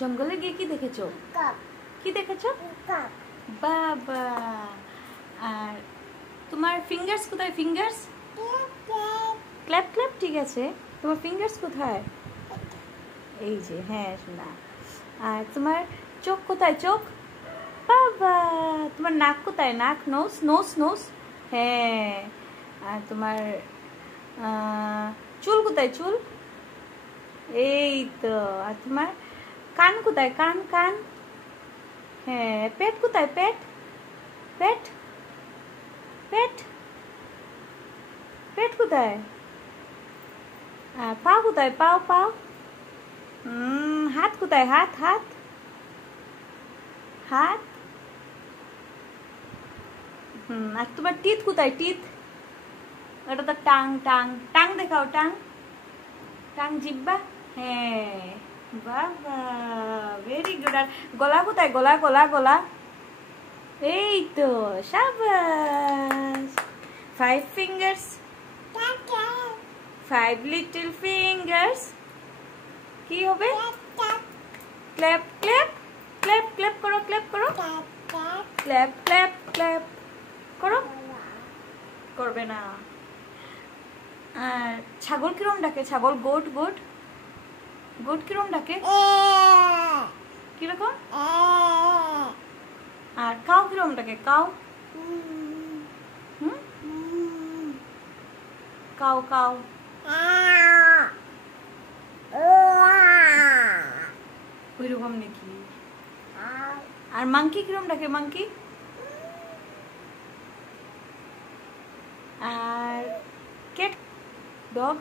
জঙ্গলে গিয়ে কি দেখেছো? কি দেখেছো? বাবা। আর তোমার ফিঙ্গার্স কোথায়? ফিঙ্গার্স ক্ল্যাপ ক্ল্যাপ, ঠিক আছে। তোমার ফিঙ্গার্স কোথায়? এই যে, হ্যাঁ শোনা। আর তোমার চোখ কোথায়? চোখ। বাবা। তোমার নাক কোথায়? নাক, নোজ নোজ নোজ, হ্যাঁ। আর তোমার চুল কোথায়? চুল, এই তো। আর তোমার কান কোথায়? কান কান, হ্যাঁ। পেট কোথায়? পেট পেট পেট পেট কোথায়? পা কোথায়? পাও পাও। হাত কোথায়? হাত হাত হাত। আর তোমার টিথ কোথায়? টিথ, ওটা তো টাং টাং। টাং দেখাও, টাং টাং, জিব্বা, হ্যাঁ। বাবা, ভেরি গুড। আর গলা কোথায়? গলা গলা গলা, এই তো, শাবাশ। 5 fingers, 5 little fingers, কি হবে? ক্ল্যাপ ক্ল্যাপ ক্ল্যাপ ক্ল্যাপ করো, ক্ল্যাপ করো, ক্ল্যাপ ক্ল্যাপ ক্ল্যাপ করো। করবে না। আর ছাগল কিরম ডাকে? ছাগল, গোট গোট, গোট কিরম ডাকে? কিরকম? আর কাউ কিরম ডাকে? কাউ, কাউ কাউ, ওইরকম নাকি? আর মাংকি কিরম ডাকে? মাংকি। আর ক্যাট, ডগ,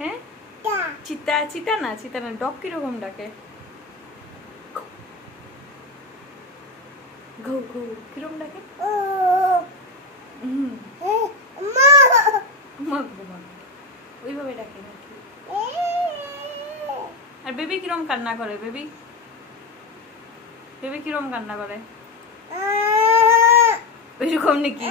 হ্যাঁ। চিতা, চিতা না, চিতা না। ডগ কিরকম ডাকে? ঘৌ ঘৌ, কিরকম ডাকে? ওইভাবে ডাকে নাকি? আর বেবি কিরম কান্না করে? বেবি, বেবি কিরম কান্না করে? ওইরকম নাকি?